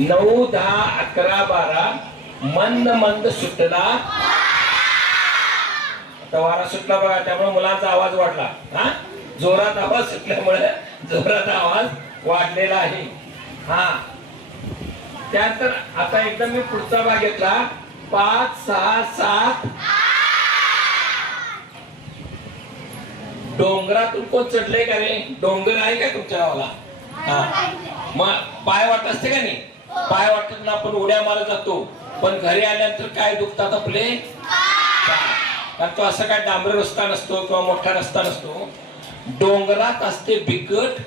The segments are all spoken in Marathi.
9, 10, 11, 12 मंद मंद सुटला. आता वारा सुटला बघा, त्यामुळे मुलांचा आवाज वाढला. हा, जोरात आवाज सुटल्यामुळे जोरात आवाज वाढलेला आहे. हा, त्यानंतर आता एकदम मी पुढचा भाग घेतला. 5, 6, 7. डोंगरातून कोण चढलंय का रे? डोंगर आहे का तुमच्या गावाला? हा, मग पाय वाट असते का नाही? पाय वाटत आपण उड्या मारत जातो, पण घरी आल्यानंतर काय दुखतात आपले? कारण तो असं काय डांबरी रस्ता नसतो किंवा मोठा रस्ता नसतो, डोंगरात असते बिकट.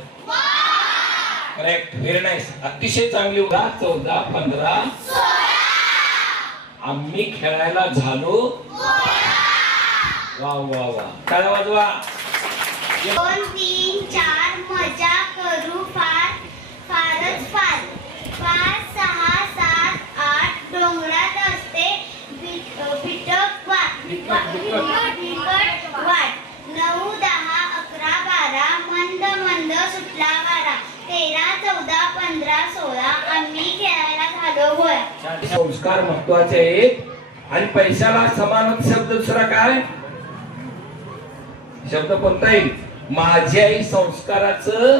करेक्ट, व्हेरी नाईस, अतिशय चांगली. 14, 15 आम्ही खेळायला झालो. वा वा वा, टाळ्या वाजवा. 2, 3, 4 मजा करू फार फारच फार. 5, 6, 7, 8 डोंगरात असते बिकट वाट. 9, 10, 11, 12 मंद मंद सुटला वारा. 13, 14, 15, 16 आम्ही खेळायला झालो गोळा. संस्कार महत्वाचे आहेत. आणि पैशाला समानार्थी शब्द दुसरा काय शब्द कोणता येईल? माझी आई संस्काराचं.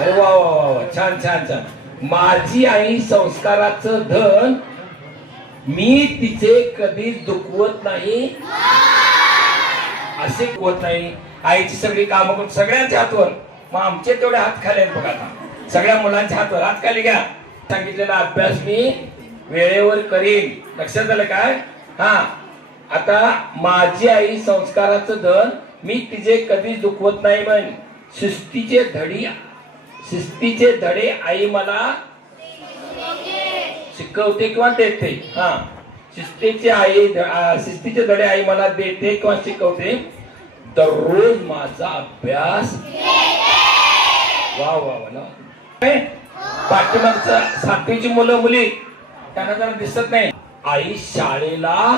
अरे वा वा वा, छान छान छान. माझी आई संस्काराचं धन, मी तिचे कधीच दुखवत नाही. असे होत नाही. आईची सगळी कामं करून सगळ्यांच्या हातवर, मग आमचे तेवढे हात खाली आहेत बघा. आता सगळ्या मुलांच्या हातवर हात खाली घ्या. सांगितलेला अभ्यास मी वेळेवर करीन. लक्षात आलं काय? हा, आता माझी आई संस्काराचं धन, मी तिचे कधीच दुखवत नाही. म्हण शिस्तीचे धडे आई मला शिकवते किंवा देते. हा, शिस्तीचे धडे आई मला देते किंवा शिकवते. दररोज माझा अभ्यास. वा वा वा. पाठीमागचं 7वीची मुलं मुली त्यांना जरा दिसत नाही. आई शाळेला